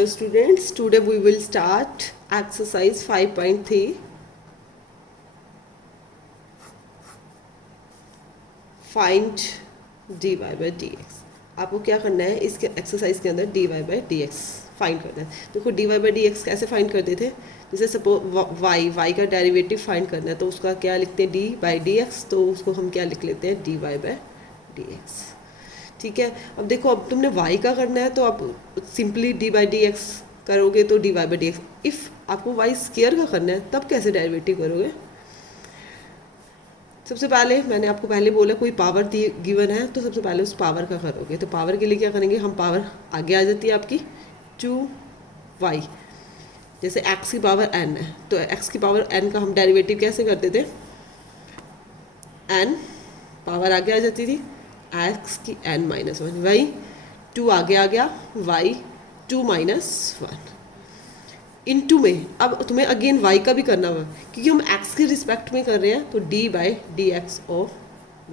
Hello students, today we will start exercise 5.3. Find dy by dx. आपको क्या करना है इसके एक्सरसाइज के अंदर dy by dx फाइंड करना है। देखो dy by dx कैसे फाइंड करते थे, जैसे सपोज y का डेरिवेटिव फाइंड करना है तो उसका क्या लिखते हैं dy by dx, तो उसको हम क्या लिख लेते हैं dy by dx। ठीक है, अब देखो अब तुमने y का करना है तो आप simply d by D x करोगे तो d Y by D x. If आपको y स्क्वायर का करना है तब कैसे डेरिवेटिव करोगे। सबसे पहले मैंने आपको पहले बोला कोई पावर दी गिवन है तो सबसे पहले उस पावर का करोगे, तो पावर के लिए क्या करेंगे हम, पावर आगे आ जाती है आपकी 2y, जैसे x की पावर n है तो x की पावर n का हम डेरिवेटिव कैसे करते थे, n पावर आगे आ जाती थी x की n माइनस वन, वही 2 आगे आ गया y 2 माइनस वन इनटू में। अब तुम्हें अगेन y का भी करना हुआ क्योंकि हम x के रिस्पेक्ट में कर रहे हैं तो d by D x of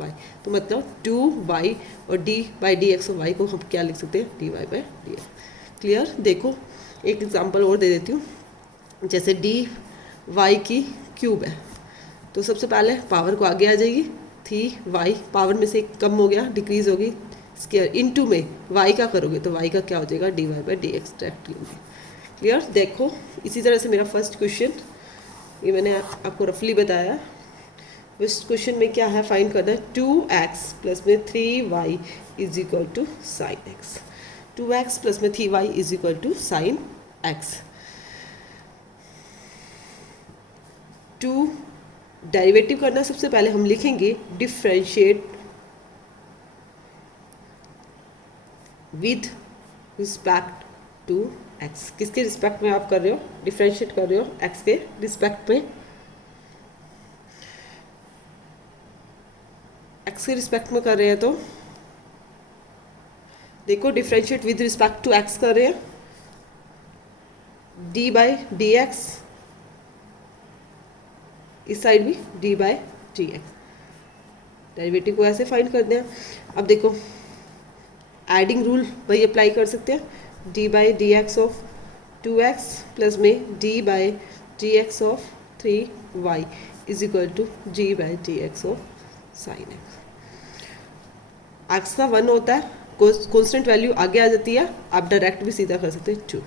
y, तो मतलब 2y और d by D x of y को हम क्या लिख सकते हैं dy by D x. Clear. देखो एक एग्जांपल और दे देती हूँ, जैसे dy की क्यूब है तो सबसे पहले पावर को आगे आ जाएगी 3y, पावर में से कम हो गया डिक्रीज होगी स्क्वायर, इनटू में y का करोगे तो y का क्या हो जाएगा dy by D x direct लेंगे। क्लियर। देखो इसी तरह से मेरा फर्स्ट क्वेश्चन ये मैंने आपको रफली बताया। फर्स्ट क्वेश्चन में क्या है, फाइंड करना है 2x प्लस में 3y is equal to sine x. 2x plus में 3y is equal to sine x. 2 derivative करना, सबसे पहले हम लिखेंगे differentiate with respect to x। किसके रिस्पेक्ट में आप कर रहे हो, डिफरेंशिएट कर रहे हो x के रिस्पेक्ट में, x के रिस्पेक्ट में कर रहे हैं तो देखो differentiate with respect to x कर रहे हैं d बाई डी एक्स, इस साइड भी d by D x. Derivative को ऐसे फाइंड करते हैं। अब देखो एडिंग रूल वही अप्लाई कर सकते हैं, d by D x of 2x plus में d by D x of 3y is equal to g by D x of sine x. X का 1 होता है, कॉन्स्टेंट वैल्यू आगे आ जाती है, आप डायरेक्ट भी सीधा कर सकते हैं 2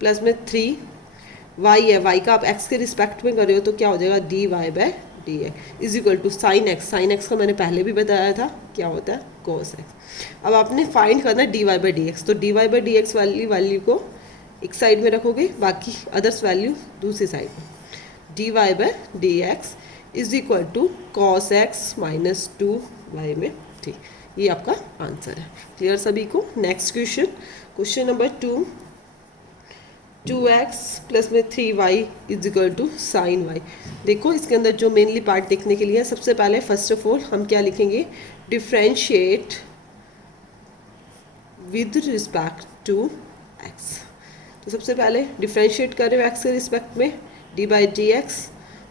प्लस में 3y है, y का आप x के रिस्पेक्ट में कर रहे हो तो क्या हो जाएगा dy by D x is equal to sine x. Sine x का मैंने पहले भी बताया था क्या होता है कोस एक्स। अब आपने फाइंड करना है dy बाई डी एक्स, तो dy बाई डी एक्स वाली वैल्यू को एक साइड में रखोगे, बाकी अदर्स वैल्यू दूसरी साइड में। dy by D x is equal to cos x minus 2y में 3, ये आपका आंसर है। क्लियर सभी को। Next question, question number 2, 2x plus में 3y is equal to sine y। देखो इसके अंदर जो मेनली पार्ट देखने के लिए, सबसे पहले फर्स्ट ऑफ ऑल हम क्या लिखेंगे, differentiate with respect to x। तो सबसे पहले डिफरेंशिएट कर रहे हो x के रिस्पेक्ट में, d by D x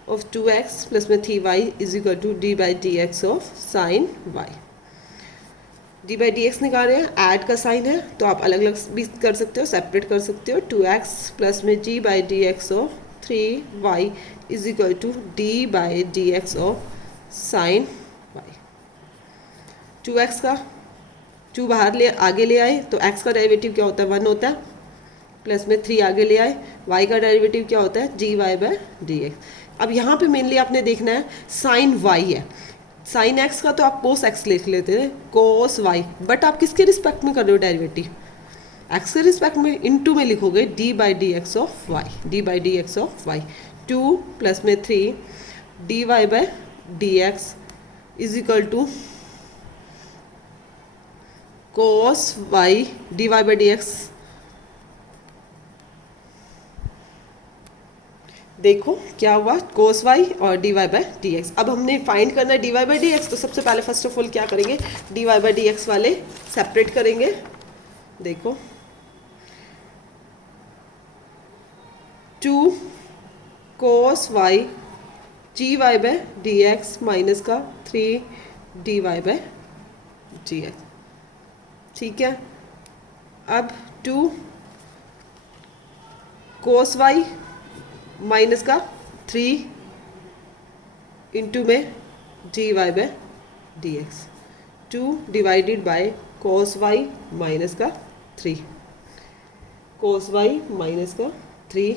of 2x plus में 3y is equal to d by D x of sine y। d by D x निकाल रहे हैं, ऐड का साइन है तो आप अलग अलग भी कर सकते हो, सेपरेट कर सकते हो। 2x प्लस में g by D x of 3y is equal to d by D x of sine y। 2x का 2 बाहर आगे ले आए तो x का डेरिवेटिव क्या होता है 1 होता है, प्लस में 3 आगे ले आए, y का डेरिवेटिव क्या होता है dy बाई डी एक्स। अब यहाँ पे मेनली आपने देखना है साइन y है, साइन x का तो आप कोस x लिख लेते हैं कोस y, बट आप किसके रिस्पेक्ट में कर रहे हो डेरिवेटिव, x के रिस्पेक्ट में, इनटू में लिखोगे d by D x of y, d by D x of y। 2 plus में 3 dy by D x is equal to cos y dy by D x. देखो क्या हुआ कोस y और dy by D x. अब हमने find करना है dy by D x, तो सबसे पहले फर्स्ट ऑफ ऑल क्या करेंगे, dy बाई डी एक्स वाले सेपरेट करेंगे। देखो 2 कोस y gy by D x minus का 3 dy बाई डी एक्स। ठीक है, अब 2 कोस वाई माइनस का 3 इंटू में d y by d x, 2 divided by cos y minus का 3, कोस वाई माइनस का 3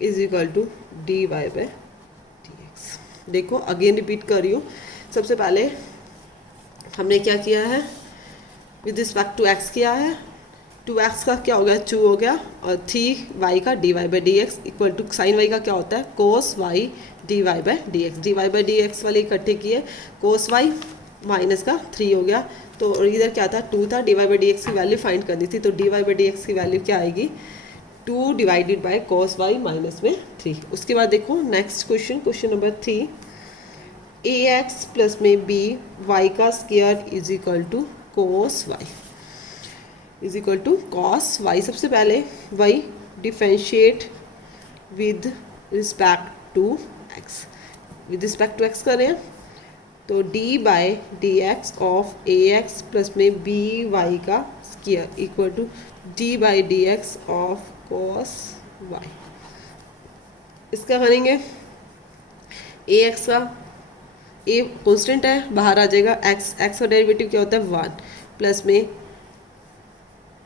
is equal to d y by d x. देखो again repeat कर रही हूँ। सबसे पहले हमने क्या किया है, विद रिस्पेक्ट टू एक्स किया है, 2x का क्या हो गया 2 हो गया, और 3y का D Y by D x equal to sine Y का क्या होता है cos Y D Y by D X, D Y by D x वाले इकट्ठे किए, कोस वाई माइनस का 3 हो गया, तो और इधर क्या था 2 था, d Y by D x की वैल्यू फाइंड करनी थी, तो d Y by D x की वैल्यू क्या आएगी 2 divided by cos y minus में 3। उसके बाद देखो next question, question number 3, a x plus में बी वाई का square is equal to cos y is equal to cos y. सबसे पहले y differentiate with respect to x, with respect to x कर रहे हैं, तो d by d x of a x plus में b y का square equal to d by D x of cos y. इसका करेंगे ए एक्स का, a constant है बाहर आ जाएगा, एक्स का डेरिवेटिव क्या होता है 1, प्लस में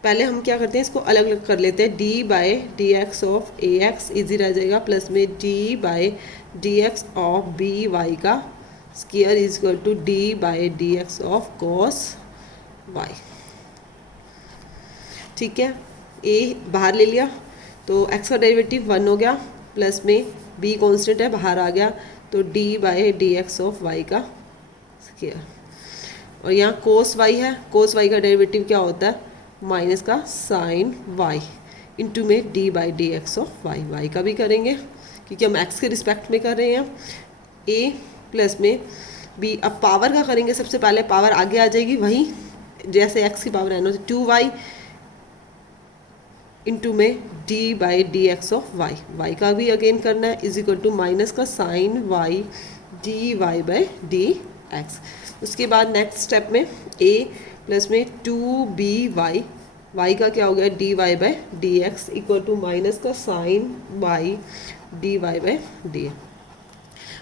पहले हम क्या करते हैं इसको अलग अलग कर लेते हैं, d by d x of a x easy रह जाएगा, प्लस में d by d x of b y का square is equal to d by d x of cos y. ठीक है, ए बाहर ले लिया तो एक्स का डेरिवेटिव 1 हो गया, प्लस में बी कॉन्स्टेंट है बाहर आ गया, तो d by d x of y का स्क्वायर, और यहाँ कोस वाई है, कोस वाई का डेरिवेटिव क्या होता है माइनस का साइन वाई इंटू में d by D x of y, y का भी करेंगे क्योंकि हम एक्स के रिस्पेक्ट में कर रहे हैं, ए प्लस में बी। अब पावर का करेंगे, सबसे पहले पावर आगे आ जाएगी वहीं जैसे एक्स की पावर है, 2y इंटू में d by D x of y, y का भी अगेन करना है इज इक्वल टू माइनस का sine y D Y by D x. उसके बाद नेक्स्ट स्टेप में a प्लस में 2by, y का क्या हो गया dy by D x equal to minus का sine y dy by d.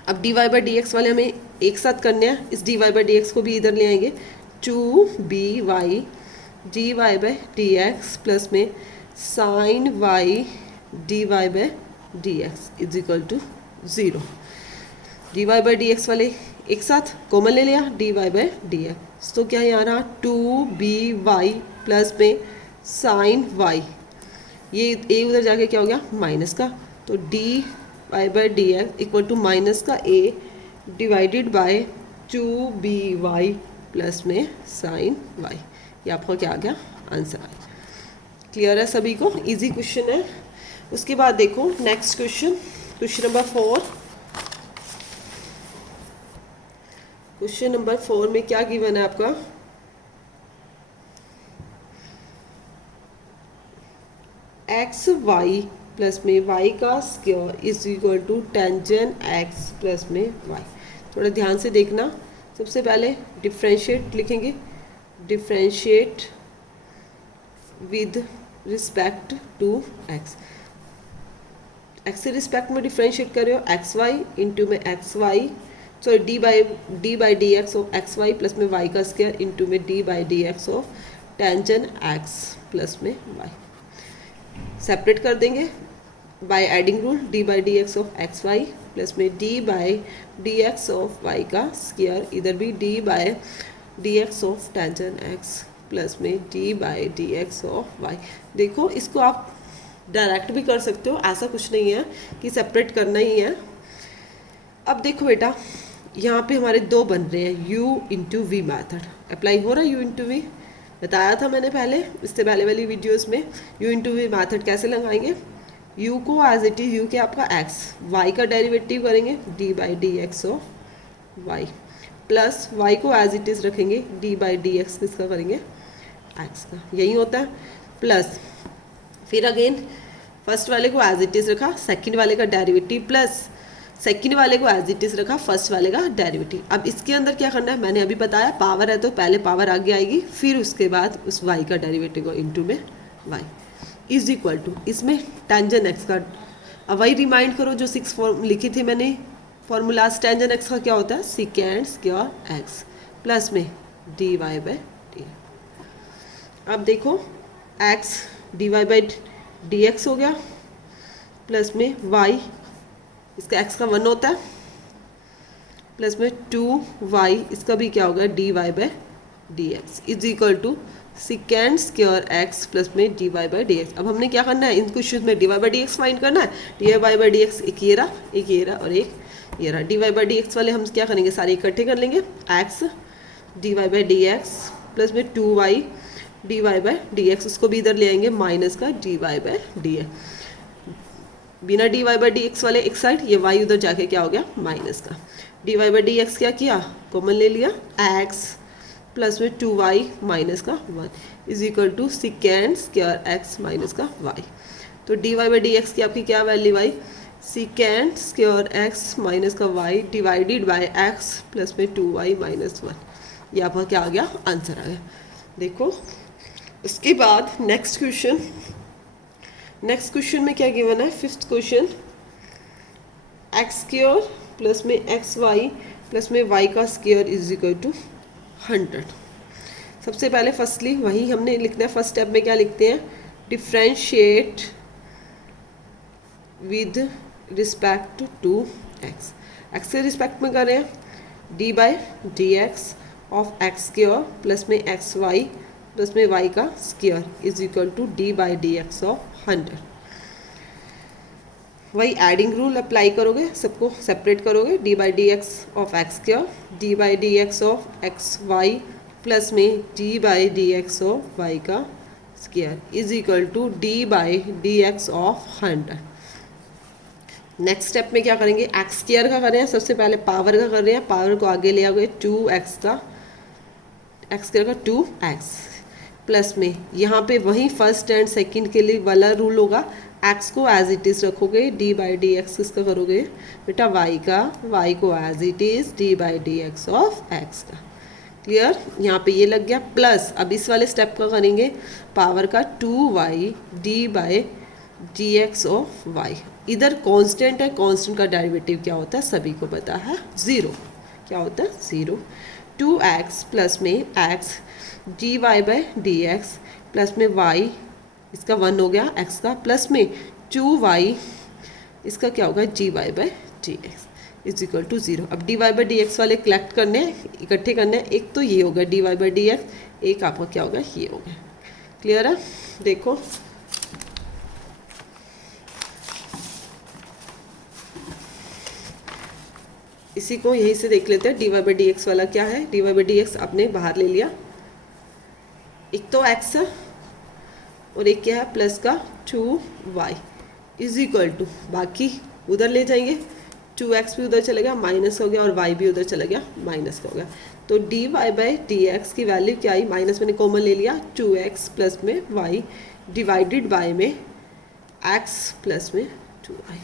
अब dy बाई डी एक्स वाले हमें एक साथ करने हैं, इस dy बाई डी एक्स को भी इधर ले आएंगे, 2by dy by D x plus में sine y dy by D x is equal to 0। dy by D x वाले एक साथ कॉमन ले लिया, dy बाई डी एक्स, तो क्या यहाँ रहा 2by प्लस में साइन y, ये a उधर जाके क्या हो गया माइनस का, तो dy by D x equal to minus का a divided by 2by plus में साइन y। ये आपका क्या आ गया आंसर आया। क्लियर है सभी को, इजी क्वेश्चन है। उसके बाद देखो next question, question number 4। Question number 4 में क्या गिवन है आपका, एक्स वाई प्लस में वाई का square is equal to tangent x plus में वाई। थोड़ा ध्यान से देखना, सबसे पहले डिफरेंशिएट लिखेंगे, differentiate with respect to x, x से रिस्पेक्ट में डिफरेंशिएट कर रहे हो, एक्स वाई इंटू में x y, sorry d by D x of x y plus में वाई का स्क्वायर इंटू में d by D x of tangent x plus में वाई। सेपरेट कर देंगे by adding rule, d by D x of x y plus में d by D x of y का square, इधर भी d by D x of tangent x plus में d by D x of y. देखो इसको आप direct भी कर सकते हो, ऐसा कुछ नहीं है कि सेपरेट करना ही है। अब देखो बेटा यहाँ पे हमारे दो बन रहे हैं, u into v method apply हो रहा है, u इंटू वी बताया था मैंने पहले, इससे पहले वाली वीडियोस में। u इंटू वी मैथड कैसे लगाएंगे, u को एज इट इज़, u के आपका x, y का डेरिवेटिव करेंगे d by D x of y, plus y को एज इट इज़ रखेंगे d बाई डी एक्स किसका करेंगे x का, यही होता है। प्लस फिर अगेन फर्स्ट वाले को एज इट इज़ रखा, सेकेंड वाले का डेरिवेटिव प्लस सेकेंड वाले को एज इट इज़ रखा, फर्स्ट वाले का डेरिवेटिव। अब इसके अंदर क्या करना है, मैंने अभी बताया पावर है तो पहले पावर आगे आएगी, फिर उसके बाद उस y का डेरिवेटिव को इनटू में y। इज इक्वल टू, इसमें टेंजेंट एक्स का, अब वही रिमाइंड करो जो 6 फॉर्म लिखी थी मैंने फॉर्मूलाज। टेंजेंट एक्स का क्या होता है, सिकेंड स्क्वायर एक्स प्लस में डी वाई बाई डी। अब देखो x D Y by D x हो गया प्लस में वाई, इसका एक्स का 1 होता है, प्लस में 2y, इसका भी क्या होगा d Y by D x is equal to secant square x plus में d Y by D x. अब हमने क्या करना है, इन क्वेश्चन में d Y by D x find करना है। D Y by D x एक ये रहा, एक ये रहा और एक ये रहा। D Y by D x वाले हम क्या करेंगे, सारे इकट्ठे कर लेंगे। X D Y by D x plus में 2y d Y by D x, उसको भी इधर ले आएंगे माइनस का D Y by D x. बिना d Y by D x वाले एक साइड, ये y उधर जाके क्या हो गया माइनस का। D Y by D x क्या किया, कॉमन ले लिया, एक्स प्लस में 2y माइनस का 1 is equal to secant square x minus का y। तो d Y by D x की आपकी क्या वैल्यू आई, सिकेंड स्क्वायर एक्स माइनस का y divided by x plus में 2y माइनस 1। ये आपका क्या आ गया, आंसर आ गया। देखो उसके बाद नेक्स्ट क्वेश्चन में क्या गिवन है, fifth question, x square plus में एक्स वाई प्लस में वाई का स्क्वायर इज इक्वल टू 100। सबसे पहले फर्स्टली वही हमने लिखना है। फर्स्ट स्टेप में क्या लिखते हैं, differentiate with respect to x. X के रिस्पेक्ट में करें, d by D x of x square plus में एक्स वाई प्लस में वाई का square is equal to d by D x of 100। वही एडिंग रूल अप्लाई करोगे, सबको separate करोगे। D by D x of x square d by D x of x y plus में d by D x of y का square is equal to d by D x of 100। Next step में क्या करेंगे, x square का कर रहे हैं, सबसे पहले पावर का कर रहे हैं। पावर को आगे ले आओगे 2x का, एक्स स्क्वायर का 2x प्लस में यहाँ पे वही फर्स्ट एंड सेकंड के लिए वाला रूल होगा, एक्स को एज इट इज़ रखोगे, डी बाई डी एक्स किसका करोगे बेटा, वाई का, वाई को as it is d by D x of x का। क्लियर, यहाँ पे ये लग गया। प्लस अब इस वाले स्टेप का करेंगे, पावर का 2y d by D x of y. इधर कांस्टेंट है, कांस्टेंट का डेरिवेटिव क्या होता है सभी को पता है, 0। क्या होता है 0। 2x प्लस में x d Y by D x plus में y, इसका 1 हो गया x का, प्लस में 2y, इसका क्या होगा d Y by D x is equal to 0। अब d Y by D x वाले कलेक्ट करने, इकट्ठे करने, एक तो ये होगा d Y by D x, एक आपका क्या होगा ये होगा। क्लियर है, देखो इसी को यहीं से देख लेते हैं। D Y by D x वाला क्या है, d Y by D x आपने बाहर ले लिया, एक तो x है और एक क्या है प्लस का 2y इज इक्वल टू, बाकी उधर ले जाएंगे, 2x भी उधर चला गया माइनस हो गया और y भी उधर चला गया माइनस हो गया। तो d Y by D x की वैल्यू क्या आई, माइनस मैंने कॉमन ले लिया, 2x प्लस में y डिवाइडेड बाय में x प्लस में 2y।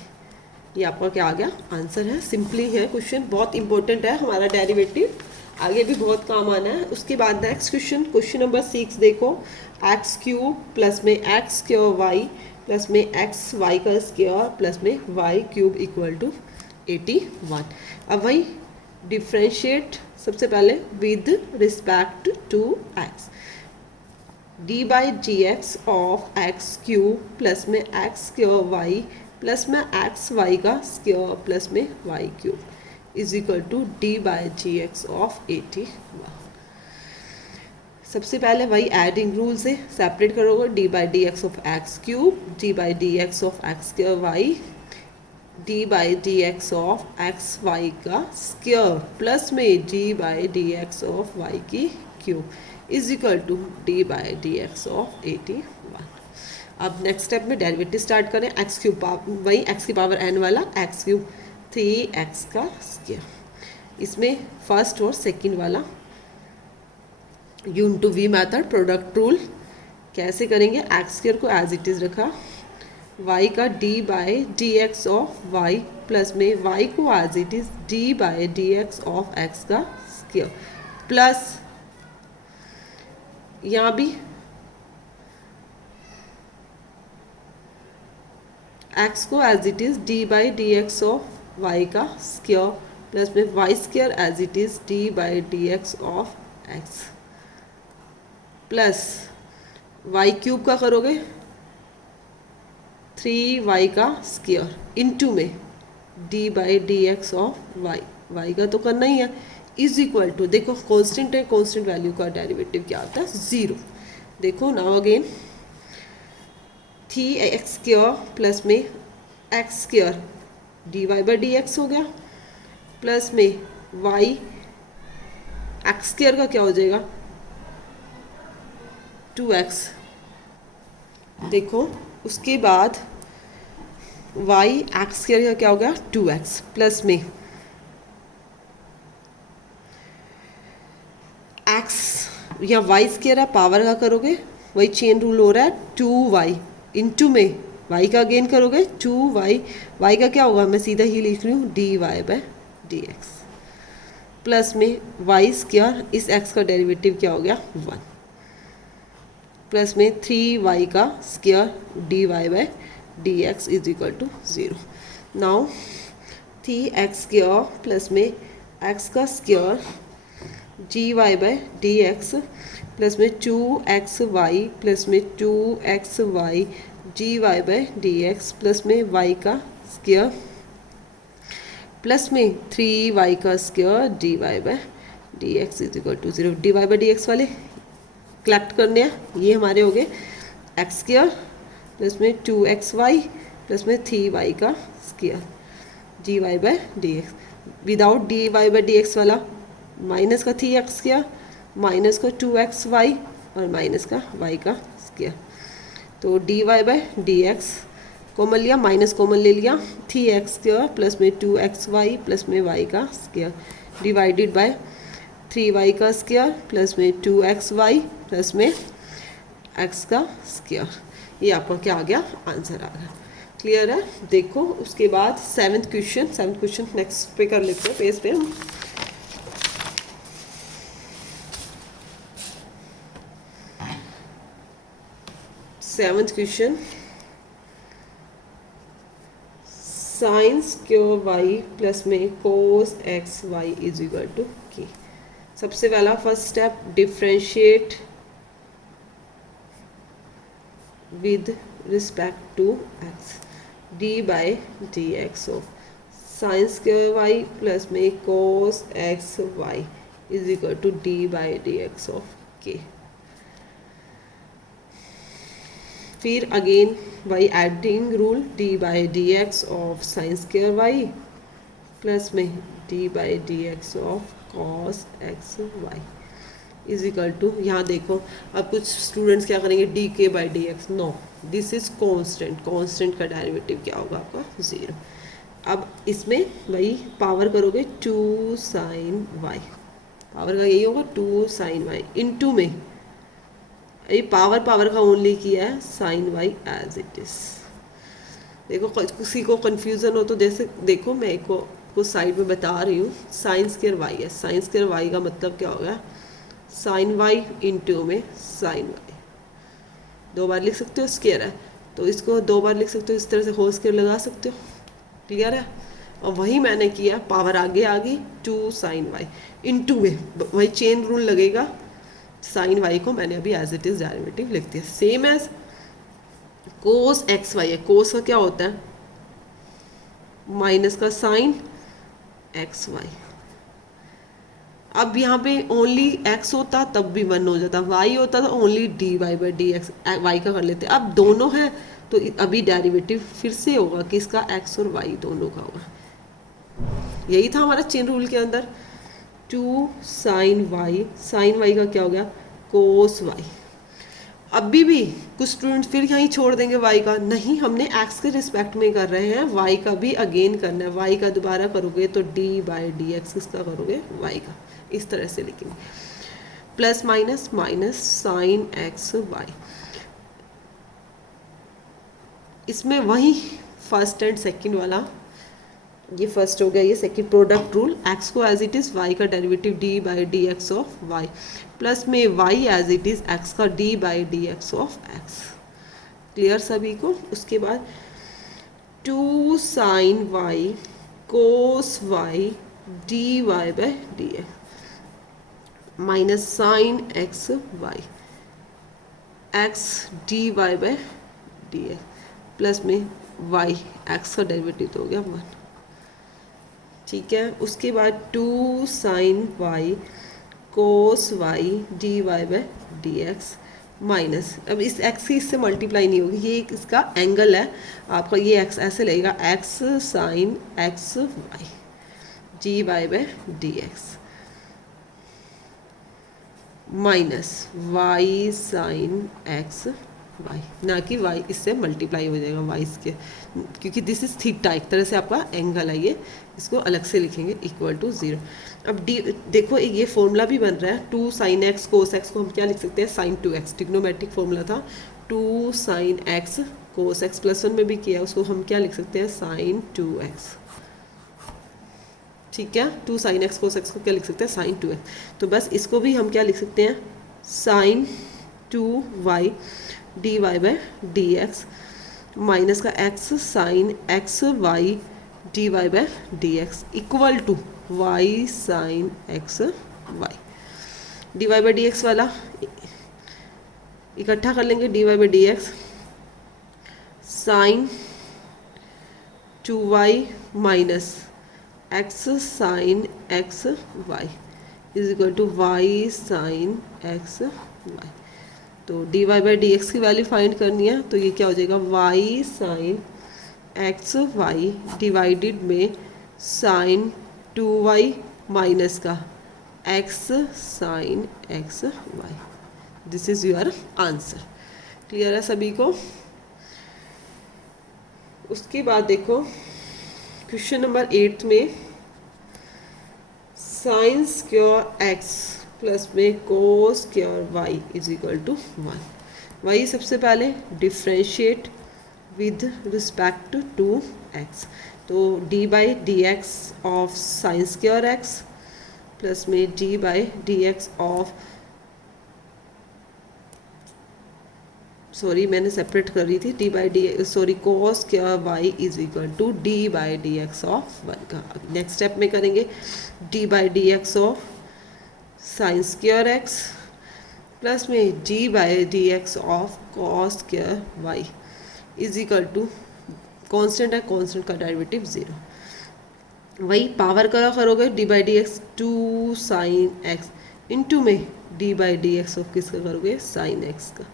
ये आपका क्या आ गया, आंसर है। सिंपली है क्वेश्चन, बहुत इंपॉर्टेंट है हमारा डेरिवेटिव, आगे भी बहुत काम आना है। उसके बाद नेक्स्ट क्वेश्चन नंबर 6 देखो, एक्स क्यूब प्लस में एक्स स्क्वायर वाई प्लस में एक्स वाई का स्क्वायर प्लस में वाई क्यूब इक्वल टू 81। अब वही डिफ्रेंशिएट सबसे पहले with respect to x, d by D x of x cube plus में एक्स स्क्वायर वाई प्लस में एक्स वाई का स्क्वायर प्लस में y cube is equal to d by d x of 81। सबसे पहले वही adding rule से separate करोगे, d by D x of x cube d by D x of x square y d by D x of x y का square plus में d by D x of y की cube is equal to d by D x of 81। अब next step में derivative start करें, x cube वही x की power n वाला x cube 3x का स्क्वायर, इसमें फर्स्ट और सेकंड वाला you to v method product rule कैसे करेंगे, एक्स स्क्वायर को एज इट इज़ रखा, y का d by D x of y plus में y को as it is d by D x of x का स्क्वायर प्लस यहाँ भी एक्स को as it is d by D x of y का square plus में y square as it is d by D x of x plus y cube का करोगे 3y का square into में d by D x of y, y का तो करना ही है, इज इक्वल टू, देखो कांस्टेंट है, कांस्टेंट वैल्यू का डेरिवेटिव क्या होता है 0। देखो now again 3x square plus में x square d Y by D x हो गया प्लस में वाई एक्स स्क्वायर का क्या हो जाएगा 2x। देखो उसके बाद y एक्स स्क्वायर का क्या हो गया 2x प्लस में x या y स्क्वायर है पावर का करोगे वही चेन रूल हो रहा है 2y इंटू में y का गेन करोगे 2y, y का क्या होगा मैं सीधा ही लिख रही हूँ dy by D x plus में y स्क्वायर इस x का डेरिवेटिव क्या हो गया 1 प्लस में 3y का square dy by D x is equal to 0। Now 3x square plus में x का square dy by D x plus में 2xy प्लस में 2xy dy by D x plus में y का स्क्वायर प्लस में 3y का square dy by D x is equal to 0। dy by D x वाले collect करने हैं, ये हमारे हो गए एक्स स्क्वायर प्लस में 2xy प्लस में 3y का square dy by D x without dy by D x वाला माइनस का 3x स्क्वायर माइनस का 2xy और माइनस का y का स्क्वायर, तो dy by D x common लिया माइनस कॉमन ले लिया 3x स्क्वायर प्लस में 2xy प्लस में y का स्क्वायर डिवाइडेड बाय 3y का स्क्वायर प्लस में 2xy प्लस में x का स्क्वायर। ये आपका क्या आ गया आंसर आ गया। क्लियर है। देखो उसके बाद सेवन्थ क्वेश्चन नेक्स्ट पे कर लेते हैं पेज पे हम। Seventh question sine square y plus में cos x y is equal to k. सबसे पहला first step differentiate with respect to x d by dx of sin square y plus में cos x y is equal to d by dx of k। फिर again by adding rule d by dx of sin square y plus में d by dx of cos x y is equal to, यहाँ देखो अब कुछ students क्या करेंगे d के by D x, no this is constant का derivative क्या होगा आपका 0। अब इसमें वही पावर करोगे 2 साइन वाई, पावर का यही होगा 2 साइन वाई इनटू में ये पावर का ओनली किया है sine y as it is. देखो किसी को कन्फ्यूज़न हो तो जैसे देखो मैं को साइड में बता रही हूँ साइन स्क्वायर वाई है, साइन स्क्वायर वाई का मतलब क्या होगा साइन वाई इंटू में साइन वाई, 2 बार लिख सकते हो स्क्वायर है तो इसको 2 बार लिख सकते हो, इस तरह से होल स्क्वायर लगा सकते हो। क्लियर है। और वही मैंने किया, पावर आगे आ गई 2 साइन वाई इंटू में वही चेन रूल लगेगा, साइन वाई को मैंने अभी एज इट इज डेरिवेटिव लिख दिया। Same as cos x y है, कोस का क्या होता है माइनस का साइन एक्स वाई। अब यहाँ पे ओनली x होता तब भी 1 हो जाता, y होता तो only dy by D x y का कर लेते। अब दोनों है तो अभी डेरिवेटिव फिर से होगा कि इसका x और y दोनों का होगा। यही था हमारा चेन रूल के अंदर 2 साइन वाई का क्या हो गया कोस y। अभी भी कुछ स्टूडेंट्स फिर यहीं छोड़ देंगे y का, नहीं हमने x के रिस्पेक्ट में कर रहे हैं, y का भी अगेन करना है, y का दोबारा करोगे तो d बाई डी एक्स किसका करोगे y का, इस तरह से लिखेंगे plus minus minus sine x y. इसमें वही फर्स्ट एंड सेकंड वाला, ये फर्स्ट हो गया, ये सेकंड प्रोडक्ट रूल, x को एज इट इज y का derivative d by D x of y plus में y as it is x का d by D x of x। Clear सभी को। उसके बाद 2 sine y cos Y D Y by D x minus sine x y x D Y by D x plus में y x का derivative तो हो गया 1। ठीक है, उसके बाद 2 sine y cos Y D Y by D x minus, अब इस एक्स की इससे मल्टीप्लाई नहीं होगी, ये इसका एंगल है आपका, ये एक्स ऐसे लगेगा x sine x y D Y by D x minus y sine x y, ना कि वाई इससे मल्टीप्लाई हो जाएगा वाई इसके, क्योंकि दिस इज थीटा, एक तरह से आपका एंगल है ये, इसको अलग से लिखेंगे इक्वल टू 0। अब डी देखो ये फॉर्मूला भी बन रहा है 2 साइन एक्स कोस एक्स को हम क्या लिख सकते हैं साइन 2x, ट्रिग्नोमेट्रिक फॉर्मूला था 2 साइन एक्स कोस एक्स +1 में भी किया, उसको हम क्या लिख सकते हैं साइन 2x। ठीक है, 2 साइन एक्स कोस एक्स को क्या लिख सकते हैं साइन 2x, तो बस इसको भी हम क्या लिख सकते हैं sine 2y d Y by D x minus का x sine x y D Y by D x equal to y sine x y, D Y by D x वाला इकट्ठा कर लेंगे, d Y by D x sine 2y minus x sine x y is equal to y sine x y. तो d Y by D x की value find करनी है, तो ये क्या हो जाएगा y sine x y divided में साइन 2y माइनस का x sine x y, this is your answer. Clear है सभी को? उसके बाद देखो क्वेश्चन नंबर 8 में साइन स्क्वायर एक्स प्लस में cos square y is equal to 1। Y सबसे पहले differentiate with respect to x, तो d by D x of sine square x plus में d by D x of, sorry मैंने separate कर रही थी, d by d sorry cos square y is equal to d by D x of 1 का। Next step में करेंगे d by D x of sine square x plus में d by D x of cos square y is equal to, constant है constant का derivative 0, वही power का करोगे d by D x 2 sine x into में d by D x of किसका करोगे sine x का,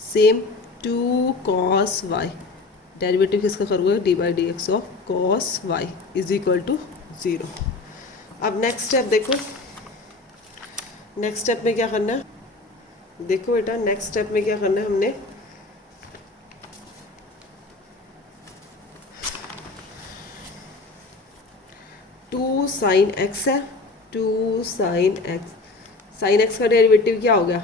सेम 2 कॉस वाई डेरिवेटिव किसका करोगे d by D x of cos y is equal to 0। अब नेक्स्ट स्टेप देखो, नेक्स्ट स्टेप में क्या करना है, देखो बेटा नेक्स्ट स्टेप में क्या करना है, हमने टू साइन एक्स है, 2 साइन एक्स, साइन एक्स का डेरिवेटिव क्या हो गया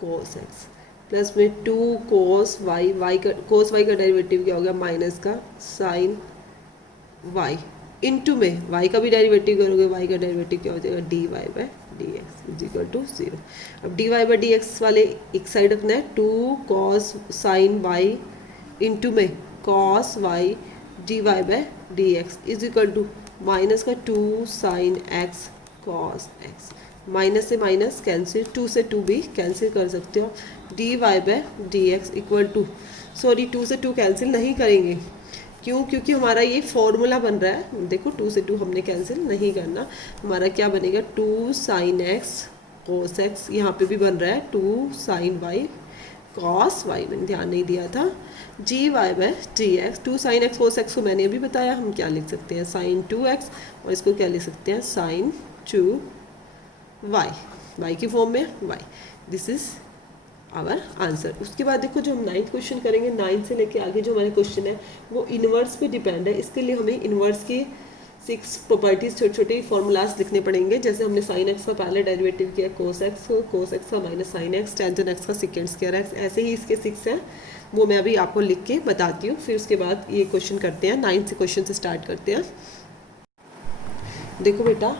कोस एक्स प्लस में 2 कोस वाई, वाई का कोस वाई का डेरिवेटिव क्या हो गया माइनस का साइन वाई इंटू में वाई का भी डेरिवेटिव करोगे, वाई का डेरिवेटिव क्या हो जाएगा d Y by D x is equal to 0। अब d Y by D x वाले एक साइड रखना है, 2 कॉस साइन वाई इंटू में cos y D Y by D x is equal to minus का 2 sine x cos x, minus से minus cancel, 2 से 2 भी कैंसिल कर सकते हो, d Y by D x equal to, sorry 2 से 2 cancel नहीं करेंगे, क्यों, क्योंकि हमारा ये फॉर्मूला बन रहा है, देखो 2 से 2 हमने कैंसिल नहीं करना, हमारा क्या बनेगा 2 साइन एक्स कोस एक्स, यहाँ पे भी बन रहा है 2 साइन वाई कॉस वाई, मैंने ध्यान नहीं दिया था, d y by D x, 2 sine x cos x को मैंने अभी बताया, हम क्या लिख सकते हैं साइन 2x, और इसको क्या लिख सकते हैं साइन 2y, वाई की फॉर्म में y, this is our answer. उसके बाद देखो जो हम 9th क्वेश्चन करेंगे, 9 से लेके आगे जो हमारे क्वेश्चन है वो इन्वर्स पे डिपेंड है, इसके लिए हमें इन्वर्स की 6 प्रॉपर्टीज छोटे छोटे फॉर्मूलाज लिखने पड़ेंगे, जैसे हमने साइन एक्स का पहले डेरिवेटिव किया कोस एक्स का minus sine x tangent x का सेकेंड स्क्वायर एक्स, ऐसे ही इसके 6 हैं, वो मैं अभी आपको लिख के बताती हूँ, फिर उसके बाद ये क्वेश्चन करते हैं, 9 से क्वेश्चन से स्टार्ट करते हैं। देखो बेटा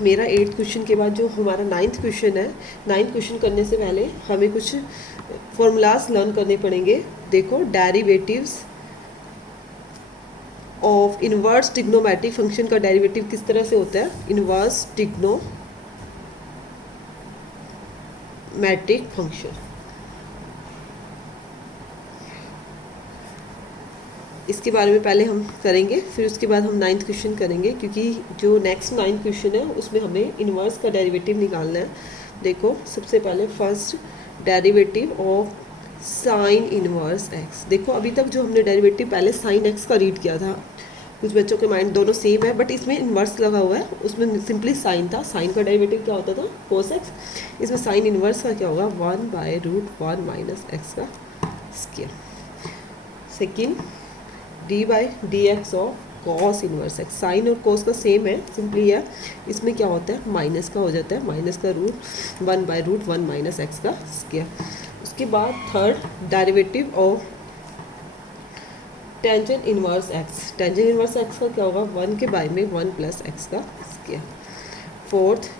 मेरा 8th क्वेश्चन के बाद जो हमारा 9th क्वेश्चन है, 9th क्वेश्चन करने से पहले हमें कुछ फॉर्मूलाज लर्न करने पड़ेंगे। देखो derivatives of inverse trigonometric function का डेरिवेटिव किस तरह से होता है, इनवर्स ट्रिग्नोमेट्रिक फंक्शन। इसके बारे में पहले हम करेंगे, फिर उसके बाद हम 9th क्वेश्चन करेंगे, क्योंकि जो नेक्स्ट 9th क्वेश्चन है उसमें हमें इनवर्स का डेरिवेटिव निकालना है। देखो सबसे पहले first derivative of sine inverse x. देखो अभी तक जो हमने डेरिवेटिव पहले साइन एक्स का रीड किया था, कुछ बच्चों के माइंड दोनों सेम है बट इसमें इन्वर्स लगा हुआ है, उसमें सिंपली साइन था। साइन का डेरिवेटिव क्या होता था, कोस एक्स। इसमें साइन इनवर्स का क्या होगा, 1/√1 माइनस एक्स का square. Second d/dx of cos inverse x. Sine और कॉस का सेम है, सिंपली है। इसमें क्या होता है, माइनस का हो जाता है, माइनस का रूट 1/√1 माइनस एक्स का स्क्वायर। उसके बाद third derivative of tangent inverse x. Tangent inverse x का क्या होगा, 1 के बाय में 1 प्लस एक्स का square. Fourth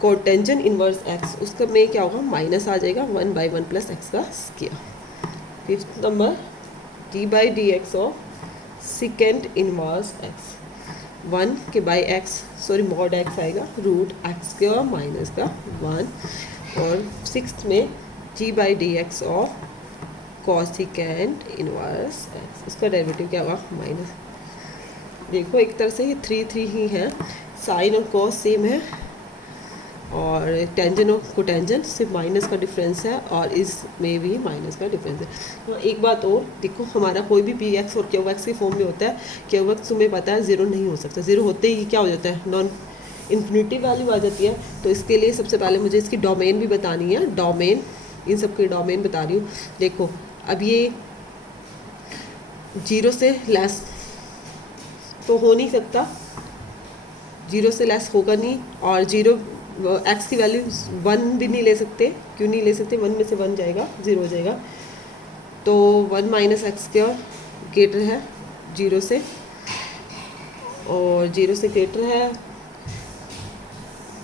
cotangent inverse x, उसका में क्या होगा, माइनस आ जाएगा, 1/1 प्लस एक्स का square. Fifth number d/dx of secant inverse x, 1 के by x, sorry mod x आएगा, रूट एक्स स्क्वायर माइनस का 1। और सिक्स्थ में d/dx of cosecant inverse x, उसका डेरिवेटिव क्या होगा, माइनस। देखो एक तरह से ये 3 ही है, साइन और कॉस सेम है और टेंजेंट और कोटेंजेंट सिर्फ माइनस का डिफरेंस है, और इसमें भी माइनस का डिफरेंस है। तो एक बात और देखो, हमारा कोई भी पी एक्स और क्यू एक्स के फॉर्म में होता है, क्यू एक्स तुम्हें पता है ज़ीरो नहीं हो सकता, ज़ीरो होते ही क्या हो जाता है, नॉन इन्फिनिटी वैल्यू आ जाती है। तो इसके लिए सबसे पहले मुझे इसकी डोमेन भी बतानी है, डोमेन, इन सब की डोमेन बता रही हूँ। देखो अब ये 0 से लेस तो हो नहीं सकता, 0 से लेस होगा नहीं, और 0 एक्स की वैल्यू 1 भी नहीं ले सकते। क्यों नहीं ले सकते, 1 में से 1 जाएगा, 0 हो जाएगा। तो 1 माइनस एक्स स्क्वायर ग्रेटर है 0 से, और 0 से ग्रेटर है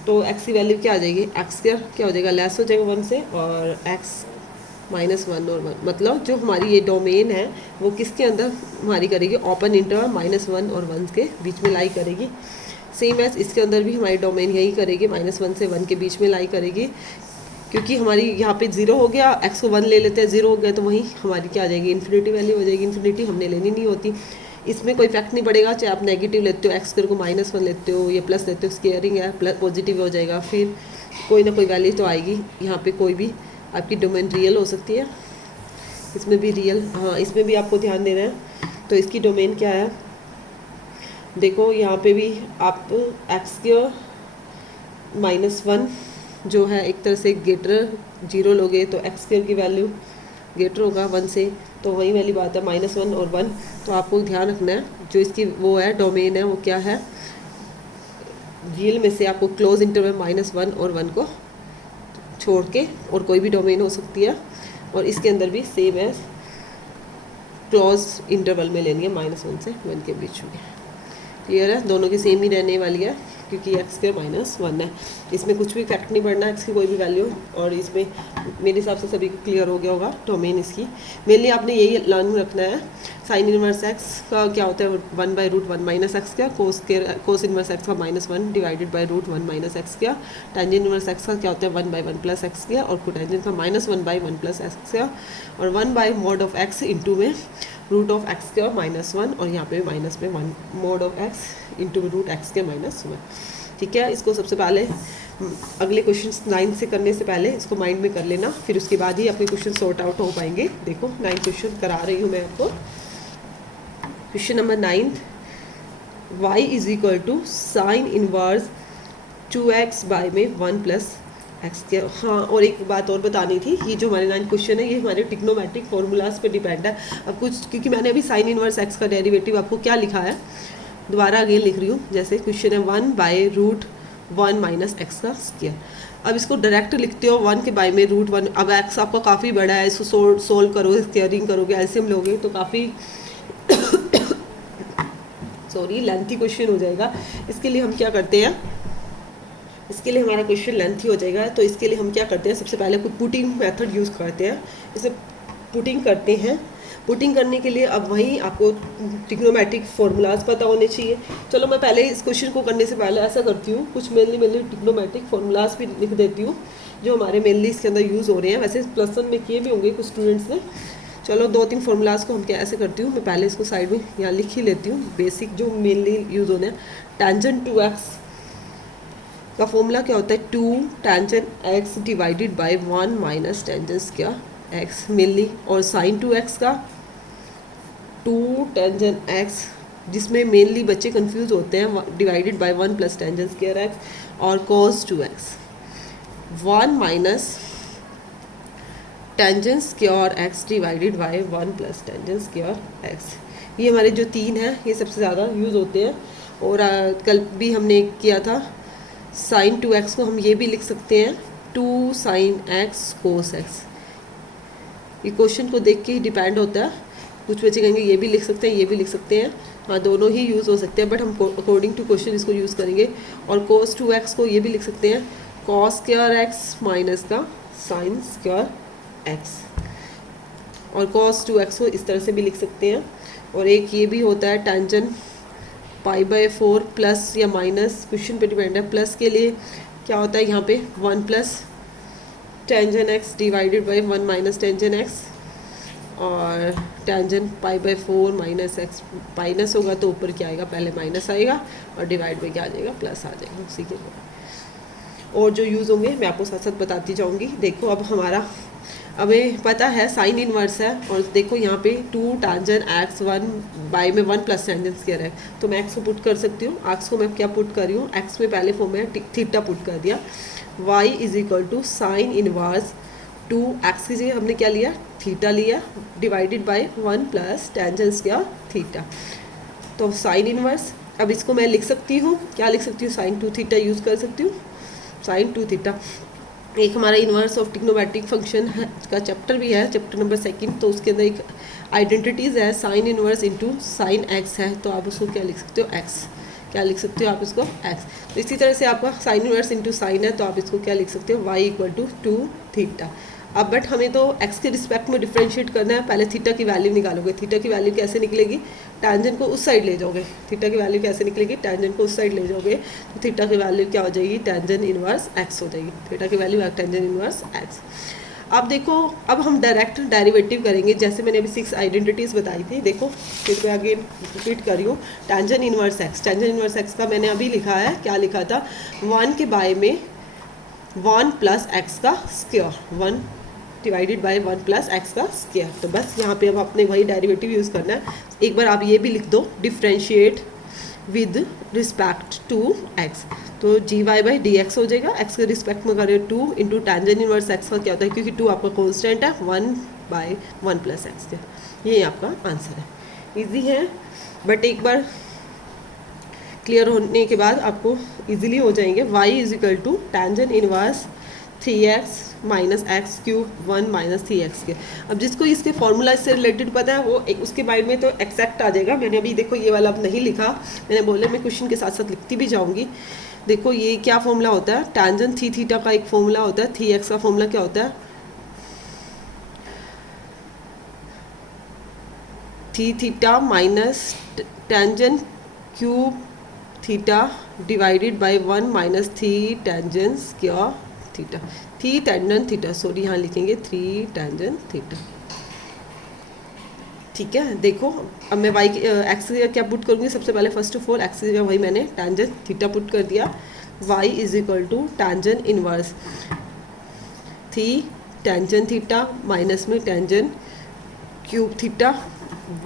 तो एक्स की वैल्यू क्या आ जाएगी, एक्स स्क्वायर क्या हो जाएगा, लेस हो जाएगा 1 से, और एक्स -1 और 1, मतलब जो हमारी ये डोमेन है वो किसके अंदर हमारी करेगी, ओपन इंटरवल -1 और 1 के बीच में लाई करेगी। सेम एज इसके अंदर भी हमारी डोमेन यही करेगी, -1 से 1 के बीच में लाई करेगी। क्योंकि हमारी यहाँ पे 0 हो गया, एक्स को 1 ले लेते हैं, 0 हो गया तो वहीं हमारी क्या आ जाएगी, इन्फिनिटी वैल्यू हो जाएगी। इन्फिनिटी हमने लेनी नहीं होती, इसमें कोई इफेक्ट नहीं पड़ेगा, चाहे आप नेगेटिव लेते हो, एक्स स्क्वायर को -1 लेते हो या प्लस लेते हो, स्क्वायरिंग है, प्लस पॉजिटिव हो जाएगा, फिर कोई ना कोई वैल्यू तो आएगी। यहाँ पे कोई भी आपकी डोमेन रियल हो सकती है, इसमें भी रियल, हाँ इसमें भी आपको ध्यान देना है। तो इसकी डोमेन क्या है, देखो यहाँ पे भी आप एक्स स्क्वायर -1 जो है एक तरह से ग्रेटर 0 लोगे तो एक्स स्क्वायर की वैल्यू ग्रेटर होगा 1 से, तो वही वाली बात है, -1 और 1। तो आपको ध्यान रखना है जो इसकी वो है डोमेन है वो क्या है, रियल में से आपको क्लोज इंटरवल -1 और 1 को छोड़ के और कोई भी डोमेन हो सकती है, और इसके अंदर भी सेम है, क्लोज इंटरवल में लेनी है -1 से 1 के बीच में। क्लियर है, दोनों की सेम ही रहने वाली है क्योंकि एक्स स्क्वायर -1 है, इसमें कुछ भी इफेक्ट नहीं पड़ना एक्स की कोई भी वैल्यू। और इसमें मेरे हिसाब से सभी को क्लियर हो गया होगा डोमेन इसकी। मेनली आपने यही लर्न रखना है, साइन इनवर्स एक्स का क्या होता है, 1/√1 माइनस एक्स का, कोस इनवर्स एक्स का -1 डिवाइडेड बाई √1 माइनस एक्स का, टेंजेंट इनवर्स एक्स का क्या होता है 1/1 प्लस एक्स का, और कोटेंजेंट का -1/1 प्लस एक्स का, और 1/mod ऑफ एक्स इंटू में रूट ऑफ एक्स के -1, और यहाँ पे माइनस में 1 mod of x into root x के -1। ठीक है, इसको सबसे पहले अगले क्वेश्चन 9 से करने से पहले इसको माइंड में कर लेना, फिर उसके बाद ही आपके क्वेश्चन सॉर्ट आउट हो पाएंगे। देखो 9 क्वेश्चन करा रही हूँ मैं आपको। Question number 9, y = sine inverse 2x by में 1 प्लस एक्स के। हाँ, और एक बात और बतानी थी, ये जो हमारे 9 क्वेश्चन है ये हमारे ट्रिग्नोमेट्रिक फॉर्मूलाज पे डिपेंड है। अब कुछ क्योंकि मैंने अभी साइन इनवर्स एक्स का डेरिवेटिव आपको क्या लिखा है, दोबारा अगेन लिख रही हूँ। जैसे क्वेश्चन है 1/√1 माइनस एक्स का स्क्वायर। अब इसको डायरेक्ट लिखते हो 1 के बाय में √1। अब एक्स आपका काफ़ी बड़ा है, इसको सोल्व करोगे, स्क्वायरिंग करोगे, एलसीएम लोगे तो काफ़ी सॉरी लेंथी क्वेश्चन हो जाएगा। इसके लिए हम क्या करते हैं, इसके लिए हमारा क्वेश्चन लेंथी हो जाएगा, तो इसके लिए हम क्या करते हैं, सबसे पहले कोई पुटिंग मेथड यूज़ करते हैं। इसे पुटिंग करते हैं, पुटिंग करने के लिए अब वहीं आपको ट्रिग्नोमेट्रिक फॉर्मूलाज पता होने चाहिए। चलो मैं पहले इस क्वेश्चन को करने से पहले ऐसा करती हूँ, कुछ मेनली ट्रिग्नोमेट्रिक फॉर्मूलाज भी लिख देती हूँ जो हमारे मेनली इसके अंदर यूज़ हो रहे हैं। वैसे +1 में किए भी होंगे कुछ स्टूडेंट्स ने। चलो 2-3 फॉर्मूलाज को हम क्या ऐसे करती हूँ, मैं पहले इसको साइड में यहाँ लिख ही लेती हूँ, बेसिक जो मेनली यूज़ होने हैं। टेंजेंट 2x का फॉर्मूला क्या होता है, 2 tangent x divided by 1 minus tangent square x mainly. और साइन 2x का 2 टेंजेंट x, जिसमें मेनली बच्चे कंफ्यूज होते हैं, divided by 1 plus tangent square x। और cos 2x 1 minus tangent square x divided by 1 plus tangent square x। ये हमारे जो 3 हैं ये सबसे ज़्यादा यूज़ होते हैं। और कल भी हमने किया था साइन 2x को हम ये भी लिख सकते हैं 2 साइन x कोस x। ये क्वेश्चन को देख के ही डिपेंड होता है, कुछ बच्चे कहेंगे ये भी लिख सकते हैं, ये भी लिख सकते हैं। हाँ, दोनों ही यूज़ हो सकते हैं, बट हम अकॉर्डिंग टू क्वेश्चन इसको यूज़ करेंगे। और cos 2x को ये भी लिख सकते हैं cos स्क्वायर x माइनस का साइन स्क्वायर x। और cos 2x को इस तरह से भी लिख सकते हैं। और एक ये भी होता है टेंजेंट π/4 प्लस या माइनस, क्वेश्चन पे डिपेंड है। प्लस के लिए क्या होता है यहाँ पे 1 plus tangent x divided by 1 minus tangent x। और टेंजेंट π/4 माइनस x, माइनस होगा तो ऊपर क्या आएगा, पहले माइनस आएगा और डिवाइड में क्या आ जाएगा, प्लस आ जाएगा उसी के बाद। और जो यूज़ होंगे मैं आपको साथ साथ बताती जाऊँगी। देखो अब हमारा हमें पता है साइन इनवर्स है, और देखो यहाँ पे 2 टेंजेंट x 1 बाय में 1 प्लस टेंजेंट स्क्वायर है, तो मैं x को पुट कर सकती हूँ। x को मैं क्या पुट कर रही हूँ, x में पहले फॉर्म में थीटा पुट कर दिया। y is equal to sine inverse 2x की जगह हमने क्या लिया, थीटा लिया, divided by 1 plus tangent square theta. तो साइन इनवर्स, अब इसको मैं लिख सकती हूँ, क्या लिख सकती हूँ, साइन 2 थीटा यूज़ कर सकती हूँ, साइन 2 थीटा। एक हमारा इनवर्स ऑफ ट्रिग्नोमेट्रिक फंक्शन है का चैप्टर भी है, चैप्टर नंबर 2, तो उसके अंदर एक आइडेंटिटीज़ है, sine inverse into sine x है, तो आप उसको क्या लिख सकते हो, x। क्या लिख सकते हो आप इसको, x। तो इसी तरह से आपका साइन इनवर्स इनटू साइन है, तो आप इसको क्या लिख सकते हो, y इक्वल टू 2 थीटा। अब बट हमें तो x के रिस्पेक्ट में डिफ्रेंशिएट करना है, पहले थीटा की वैल्यू निकालोगे। थीटा की वैल्यू कैसे निकलेगी, टेंजेंट को उस साइड ले जाओगे। थीटा की वैल्यू कैसे निकलेगी, टेंजेंट को उस साइड ले जाओगे, तो थीटा की वैल्यू क्या हो जाएगी, टेंजेंट इनवर्स x हो जाएगी। थीटा की वैल्यू टेंजेंट इनवर्स x। अब देखो, अब हम डायरेक्ट डेरिवेटिव करेंगे, जैसे मैंने अभी 6 आइडेंटिटीज़ बताई थी। देखो फिर मैं अगेन रिपीट कर रही हूँ, tangent inverse x। Tangent inverse x का मैंने अभी लिखा है, क्या लिखा था, 1 के बाय में 1 प्लस x का square, 1 divided by 1 plus x का स्क्वायर। तो बस यहाँ पे अब अपने वही डेरिवेटिव यूज़ करना है। एक बार आप ये भी लिख दो, differentiate with respect to x, तो dy बाई dx हो जाएगा। x के रिस्पेक्ट में करें 2 इंटू टेंजेंट इनवर्स x का क्या होता है, क्योंकि 2 आपका कॉन्स्टेंट है, 1 बाई 1 प्लस x का, ये आपका आंसर है। ईजी है, बट एक बार क्लियर होने के बाद आपको ईजिली हो जाएंगे। y is equal to tangent inverse 3x minus x cube 1 minus 3x के। अब जिसको इसके फॉर्मूला से रिलेटेड पता है वो एक उसके माइंड में तो एक्जैक्ट आ जाएगा। मैंने अभी देखो ये वाला अब नहीं लिखा, मैंने बोला मैं क्वेश्चन के साथ साथ लिखती भी जाऊंगी। देखो ये क्या फॉर्मूला होता है, टेंजेंट थी थीटा का एक फॉर्मूला होता है, 3x का फॉर्मूला क्या होता है, थी theta minus tangent cube theta divided by 1 minus 3 tangent square theta. थी टेंजेंट थीटा, सॉरी यहाँ लिखेंगे 3 टेंजेंट थीटा। ठीक है, देखो अब मैं वाई एक्स क्या पुट करूँगी, सबसे पहले फर्स्ट ऑफ ऑल एक्स का वही मैंने टेंजेंट थीटा पुट कर दिया। Y is equal to tangent inverse three tangent theta minus में tangent cube theta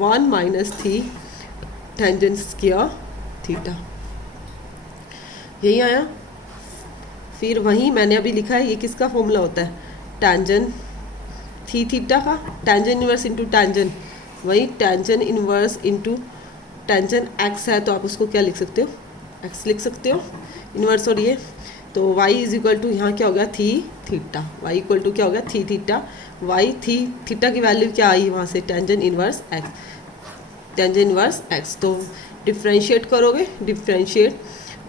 1 minus 3 tangent square theta, यही आया। फिर वहीं मैंने अभी लिखा है, ये किसका फॉर्मूला होता है, टेंजेंट थी थीटा का, टेंजेंट इनवर्स इंटू टेंजेंट, वही tangent inverse into tangent x है, तो आप उसको क्या लिख सकते हो, एक्स लिख सकते हो इनवर्स। और ये तो y इज इक्वल टू यहाँ क्या हो गया, three theta, y equal to क्या हो गया, three theta, y three theta की वैल्यू क्या आई वहाँ से, tangent inverse x, tangent inverse x. तो डिफ्रेंशिएट करोगे, differentiate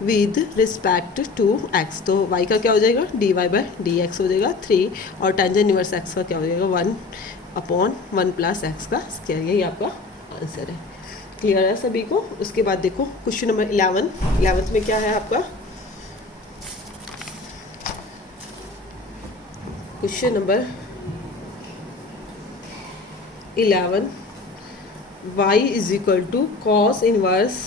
with respect to x, तो y का क्या हो जाएगा, dy बाई डी एक्स हो जाएगा 3, और टेंजेंट इनवर्स x का क्या हो जाएगा 1 अपॉन 1 प्लस एक्स का स्क्वायर, यही आपका आंसर है। क्लियर है सभी को? उसके बाद देखो क्वेश्चन नंबर 11 में क्या है आपका, question number 11, y is equal to cos inverse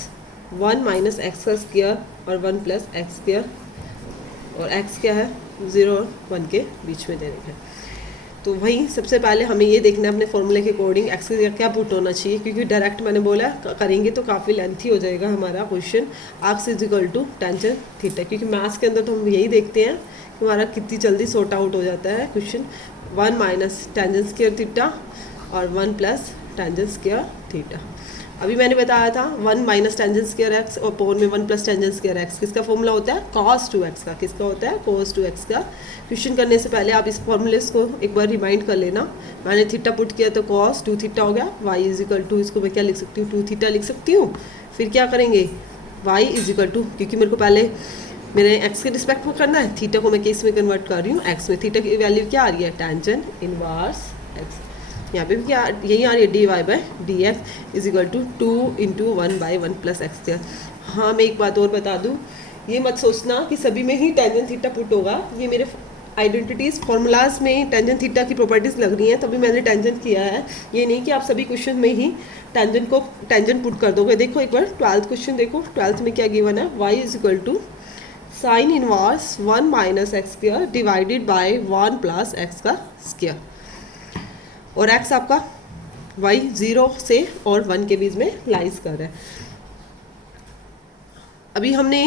1 minus x का स्क्वायर और 1 प्लस एक्स स्क्वायर, और x क्या है 0 और 1 के बीच में देने का। तो वही सबसे पहले हमें ये देखना है अपने फॉर्मूले के अकॉर्डिंग एक्स की क्या पुट होना चाहिए, क्योंकि डायरेक्ट मैंने बोला करेंगे तो काफ़ी लेंथी हो जाएगा हमारा question. X is equal to tangent theta, क्योंकि मैथ्स के अंदर तो हम यही देखते हैं कि हमारा कितनी जल्दी सॉर्ट आउट हो जाता है question. 1 minus tangent square theta और 1 प्लस टेंजेंट स्क्वायर थीटा। अभी मैंने बताया था 1 माइनस टेंजेंट स्क्वायर एक्स और पोर में 1 प्लस टेंजेंट स्क्वायर एक्स, किसका फॉर्मूला होता है cos 2x का। किसका होता है cos 2x का। क्वेश्चन करने से पहले आप इस फॉर्मूले को एक बार रिमाइंड कर लेना। मैंने थीटा पुट किया तो cos 2 थीटा हो गया, y इज इक्वल टू, इसको मैं क्या लिख सकती हूँ 2 थीटा लिख सकती हूँ। फिर क्या करेंगे y इज इक्वल टू, क्योंकि मेरे को पहले मेरे x के रिस्पेक्ट में करना है, थीटा को मैं किस में कन्वर्ट कर रही हूँ x में। थीटा की वैल्यू क्या आ रही है टेंजेंट इनवर्स x, यहाँ पे भी क्या यही आ रही है d Y by D x is equal to 2 into 1 by 1 plus x square. हाँ मैं एक बात और बता दूँ, ये मत सोचना कि सभी में ही टेंजेंट थीटा पुट होगा। ये मेरे आइडेंटिटीज़ फार्मूलाज में टेंजेंट थीटा की प्रॉपर्टीज़ लग रही हैं तभी मैंने टेंजेंट किया है। ये नहीं कि आप सभी क्वेश्चन में ही टेंजेंट पुट कर दोगे। देखो एक बार 12th क्वेश्चन देखो, 12th में क्या गिवन है, y is equal to sine inverse 1 minus x square divided by 1 plus x का स्क्वायर, और x आपका y 0 से और 1 के बीच में लाइज कर रहा है। अभी हमने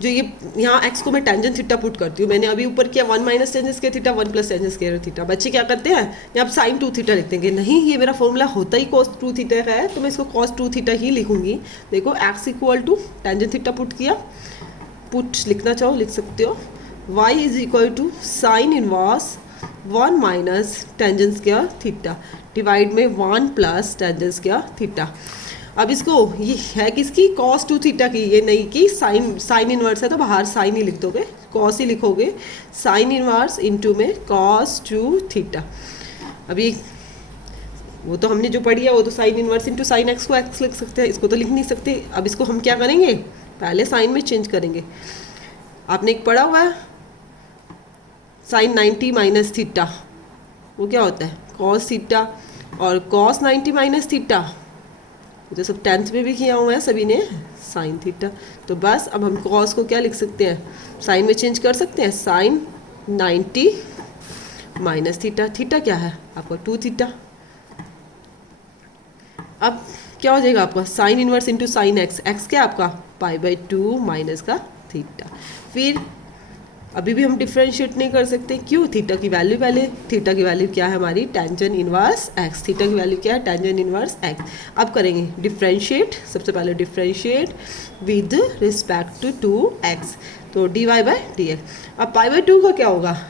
जो ये यहाँ x को मैं टेंजेंट थीटा पुट करती हूँ, मैंने अभी ऊपर किया 1 minus tangent square theta 1 plus tangent square theta. बच्चे क्या करते हैं यहाँ आप साइन 2 थीटा लिख देंगे, नहीं ये मेरा फॉर्मूला होता ही cos 2 थीटा का है तो मैं इसको cos 2 थीटा ही लिखूंगी। देखो x equal to tangent theta put किया, पुट लिखना चाहो लिख सकते हो, y is equal to sine inverse 1 minus tangent square theta divide में 1 प्लस टेंजेंट स्क्वायर थीटा। अब इसको ये है किसकी cos 2 थीटा की, ये नहीं कि साइन इनवर्स है तो बाहर साइन ही लिख दोगे, cos ही लिखोगे, साइन इनवर्स इनटू में cos 2 थीटा। अभी वो तो हमने जो पढ़ी है वो तो sine inverse into sine x को एक्स लिख सकते हैं, इसको तो लिख नहीं सकते। अब इसको हम क्या करेंगे पहले साइन में चेंज करेंगे। आपने एक पढ़ा हुआ है साइन 90 माइनस थीटा, वो क्या होता है कॉस थीटा, और कॉस 90 माइनस थीटा तो सब 10th में भी किया हुआ है सभी ने साइन थीटा। तो बस अब हम कॉस को क्या लिख सकते हैं साइन में चेंज कर सकते हैं, साइन 90 माइनस थीटा, थीटा क्या है आपका 2 थीटा। अब क्या हो जाएगा आपका sine inverse into sine x, x क्या आपका पाई बाई 2 माइनस का थीटा। फिर अभी भी हम डिफ्रेंशिएट नहीं कर सकते, क्यों थीटा की वैल्यू पहले, थीटा की वैल्यू क्या है हमारी टेंजेंट इनवर्स एक्स, थीटा की वैल्यू क्या है टेंजेंट इनवर्स एक्स। अब करेंगे डिफ्रेंशिएट, सबसे पहले differentiate with respect to x, तो d Y by D x. अब पाई बाई 2 का क्या होगा,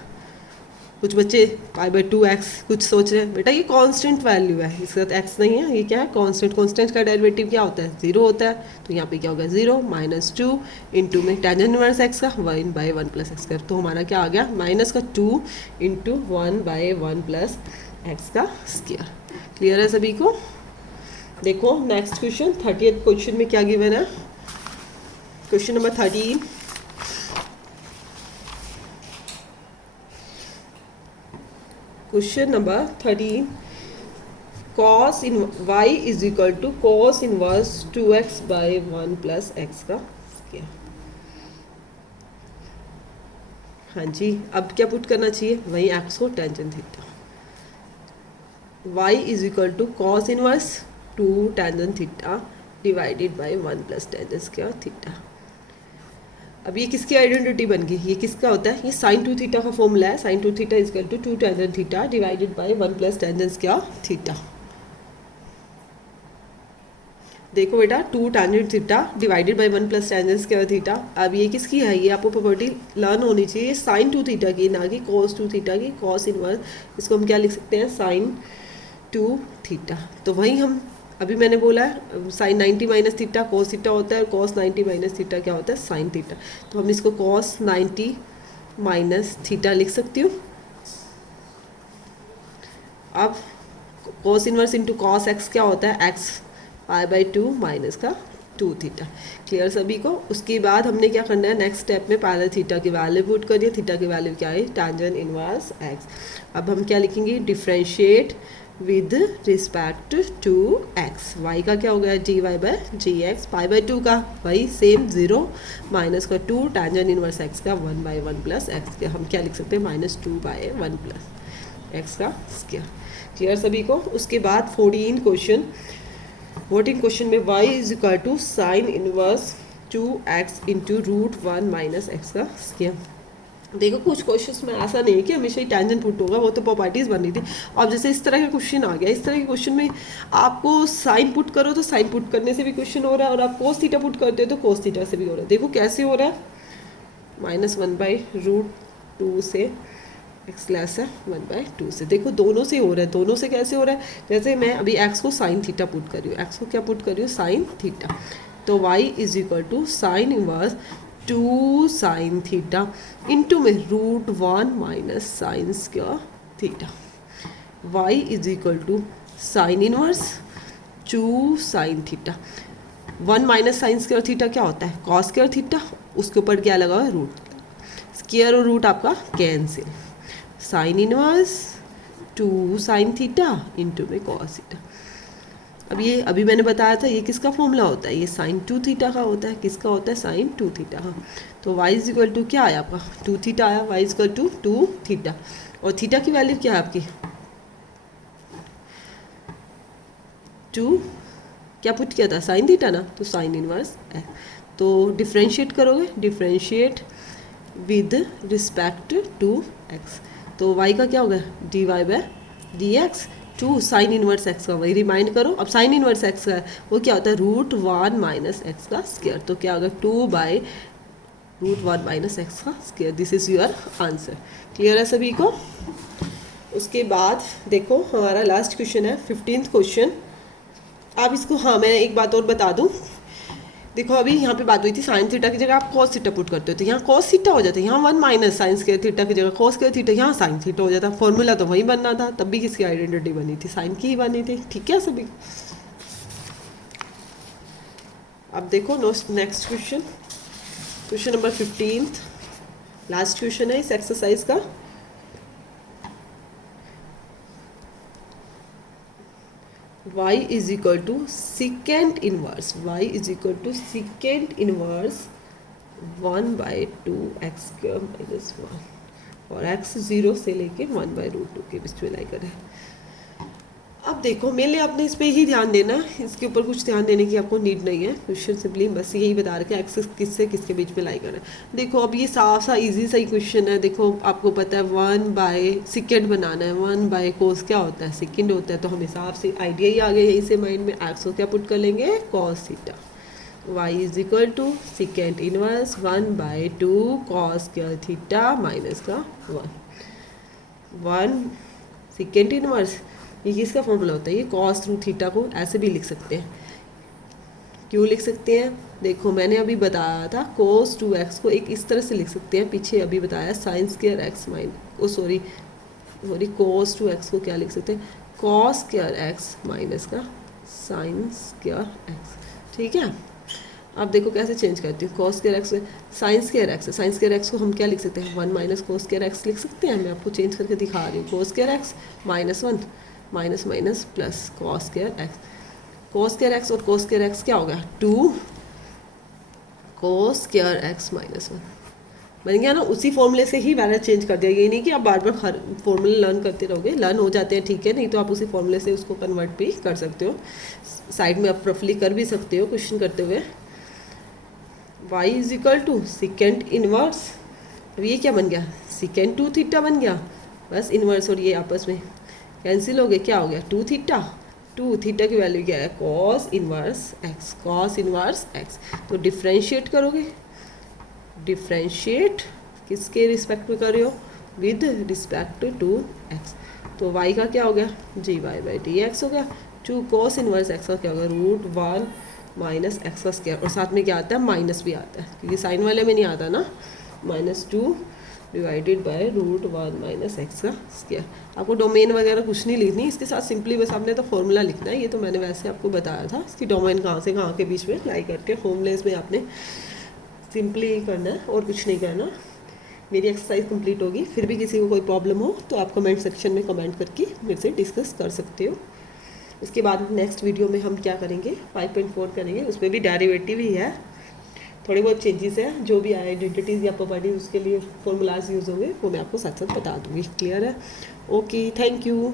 कुछ बच्चे पाई बाई 2x कुछ सोच रहे हैं, बेटा ये कांस्टेंट वैल्यू है, इसके साथ x नहीं है, ये क्या है कांस्टेंट, कांस्टेंट का डेरिवेटिव क्या होता है 0 होता है, तो यहाँ पे क्या होगा 0 माइनस 2 इंटू में टेंजेंट इनवर्स x का 1 बाई 1 प्लस एक्स स्क्वायर, तो हमारा क्या आ गया माइनस का 2 इंटू 1 बाई 1 प्लस एक्स का स्क्वायर। क्लियर है सभी को? देखो नेक्स्ट क्वेश्चन 30th क्वेश्चन में क्या गिवन है, question number 13। Question number 13, cos in y is equal to cos inverse 2x by 1 plus x का स्क्वायर। हाँ जी, अब क्या पुट करना चाहिए वही x को tangent theta, y is equal to cos inverse 2 tangent theta divided by 1 plus tangent square theta. अब ये किसकी आइडेंटिटी बन गई, ये किसका होता है, ये साइन 2 थीटा का फॉर्मूला है, sine 2 theta is equal to 2 tangent theta divided by 1 plus tangent square theta. देखो बेटा 2 tangent theta divided by 1 plus tangent square theta. अब ये किसकी है, ये आपको प्रॉपर्टी लर्न होनी चाहिए, साइन 2 थीटा की, ना कि cos 2 थीटा की, cos इनवर्स इसको हम क्या लिख सकते हैं साइन 2 थीटा। तो वही हम अभी मैंने बोला है sine 90 minus theta cos theta होता है, और cos 90 माइनस थीटा क्या होता है साइन थीटा, तो हम इसको cos 90 माइनस थीटा लिख सकती हूँ। अब cos inverse into cos x क्या होता है, एक्स पाई बाई 2 माइनस का 2 थीटा। क्लियर सभी को। उसके बाद हमने क्या करना है, नेक्स्ट स्टेप में पहले थीटा की वैल्यू पुट करिए। थीटा की वैल्यू क्या है, टैंजेंट इनवर्स एक्स। अब हम क्या लिखेंगे, differentiate with respect to x. Y का क्या हो गया, d y by d x, pi by 2 का वही सेम 0 माइनस का 2 टैंजेंट इनवर्स एक्स का 1 बाई 1 प्लस एक्स का हम क्या लिख सकते हैं, -2 बाय 1 प्लस एक्स का स्क्वायर। क्लियर सभी को। उसके बाद 14 क्वेश्चन, 14 क्वेश्चन में y is equal to sine inverse 2x into √1 minus x का स्क्वायर। देखो कुछ क्वेश्चंस में ऐसा नहीं है कि हमेशा ही टैंजेंट पुट होगा, वो तो प्रॉपर्टीज बन रही थी। अब जैसे इस तरह का क्वेश्चन आ गया, इस तरह के क्वेश्चन में आपको साइन पुट करो तो साइन पुट करने से भी क्वेश्चन हो रहा है, और आप कोस थीटा पुट करते हो तो कोस थीटा से भी हो रहा है। देखो कैसे हो रहा है, -1/√2 से एक्स लेस है 1/2 से। देखो दोनों से हो रहा है, दोनों से कैसे हो रहा है, जैसे मैं अभी एक्स को साइन थीटा पुट कर रही हूँ, एक्स को क्या पुट कर रही हूँ, साइन थीटा। तो y is equal to sine inverse 2 sine theta into में √1 minus sine square theta. y is equal to sine inverse 2 sine theta, 1 minus sine square theta क्या होता है, कॉस स्क्वायर थीटा, उसके ऊपर क्या लगा हुआ है, रूट। स्क्वायर और रूट आपका cancel, sign inverse 2 sine theta into में कॉस थीटा। अब ये अभी मैंने बताया था ये किसका फॉर्मूला होता है, ये साइन 2 थीटा का होता है। किसका होता है, साइन 2 थीटा का। तो y इज इक्वल टू क्या आया आपका, 2 थीटा आया, y is equal to 2 theta. और थीटा की वैल्यू क्या है आपकी, 2 क्या पुट किया था, साइन थीटा ना, तो साइन इनवर्स है। तो डिफ्रेंशिएट करोगे, differentiate with respect to x. तो y का क्या होगा, dy by d x, 2 sine inverse x का, वही रिमाइंड करो। अब साइन इनवर्स एक्स का वो क्या होता है, √1 माइनस एक्स का स्क्वायर। तो क्या होगा, 2 बाई √1 माइनस एक्स का square. This is your answer. Clear है सभी को। उसके बाद देखो हमारा लास्ट क्वेश्चन है 15th क्वेश्चन। आप इसको, हाँ मैं एक बात और बता दूँ, देखो अभी यहाँ पे बात हुई थी साइन थीटा की जगह आप कॉस थीटा पुट करते हो, तो यहाँ कॉस थीटा हो जाता है, यहाँ 1 माइनस साइन स्क्वायर थीटा की जगह कॉस स्क्वायर थीटा, यहाँ साइन थीटा हो जाता। फॉर्मूला तो वही बनना था, तब भी किसकी आइडेंटिटी बनी थी, साइन की ही बनी थी। ठीक है सभी। अब देखो next question, question number 15th, last question है इस एक्सरसाइज का। y is equal to secant inverse, y is equal to secant inverse 1/2 x square minus 1, और x 0 से लेके 1/√2 के बीच में लाई करें। अब देखो मेनली आपने इस पर ही ध्यान देना है, इसके ऊपर कुछ ध्यान देने की आपको नीड नहीं है। क्वेश्चन सिंपली बस यही बता रहा है एक्स किससे किसके बीच में लाई करें। देखो अब ये साफ सा इजी सा ही क्वेश्चन है। देखो आपको पता है 1/सेकेंड बनाना है, 1/कोस क्या होता है, सेकेंड होता है। तो हम हिसाब से आइडिया ही आ गया यहीं से माइंड में। एक्स को क्या पुट कर लेंगे, cos theta. y is equal to secant inverse 1/2 cos square theta minus का 1 सेकेंड इनवर्स। ये किसका फॉर्मूला होता है, ये कॉस थ्रू थीटा को ऐसे भी लिख सकते हैं। क्यों लिख सकते हैं, देखो मैंने अभी बताया था cos 2x को एक इस तरह से लिख सकते हैं, पीछे अभी बताया sign square x sorry cos 2x को क्या लिख सकते हैं, cos स्क्वायर एक्स माइनस का साइन स्क्वायर एक्स। ठीक है। अब देखो कैसे चेंज करती हूँ, cos square x sign square x, sign square x को हम क्या लिख सकते हैं, 1 माइनस cos स्क्वायर एक्स लिख सकते हैं। मैं आपको चेंज करके दिखा रही हूँ, cos square x -1 minus minus plus cos square x. cos square x और cos स्क्वायर एक्स क्या होगा, 2 cos स्क्वायर एक्स -1 बन गया ना। उसी फॉर्मूले से ही मैंने चेंज कर दिया। ये नहीं कि आप बार बार हर फॉर्मूले लर्न करते रहोगे, लर्न हो जाते हैं ठीक है, नहीं तो आप उसी फॉर्मूले से उसको कन्वर्ट भी कर सकते हो। साइड में आप रफली कर भी सकते हो क्वेश्चन करते हुए। y is equal to secant inverse, अब ये क्या बन गया, सेकेंड 2 थीटा बन गया, बस इनवर्स और ये आपस में कैंसिल हो गए, क्या हो गया 2 थीटा। 2 थीटा की वैल्यू क्या है, cos inverse x, cos inverse x. तो डिफ्रेंशिएट करोगे, डिफ्रेंशिएट किसके रिस्पेक्ट में कर रहे हो, विद रिस्पेक्ट टू एक्स। तो y का क्या हो गया, d y by D x हो गया। 2 कॉस इनवर्स एक्स का क्या होगा, √1 माइनस एक्स का स्क्वायर, और साथ में क्या आता है, माइनस भी आता है क्योंकि साइन वाले में नहीं आता ना, -2 divided by root 1 minus x का स्क्वायर। आपको डोमेन वगैरह कुछ नहीं लिखनी, इसके साथ सिंपली बस आपने तो फॉर्मूला लिखना है। ये तो मैंने वैसे आपको बताया था, इसकी डोमेन कहाँ से कहाँ के बीच में लाई करके फॉर्मूलेस में आपने सिंपली करना है और कुछ नहीं करना। मेरी एक्सरसाइज कंप्लीट होगी। फिर भी किसी को कोई प्रॉब्लम हो तो आप कमेंट सेक्शन में कमेंट करके मेरे से डिस्कस कर सकते हो। उसके बाद नेक्स्ट वीडियो में हम क्या करेंगे, 5.4 करेंगे। उसमें भी डेरिवेटिव ही है, थोड़ी बहुत चेंजेस है। जो भी आइडेंटिटीज़ या प्रॉपर्टीज उसके लिए फॉर्मूलाज यूज़ होंगे वो मैं आपको साथ साथ बता दूँगी। क्लियर है? Okay, thank you.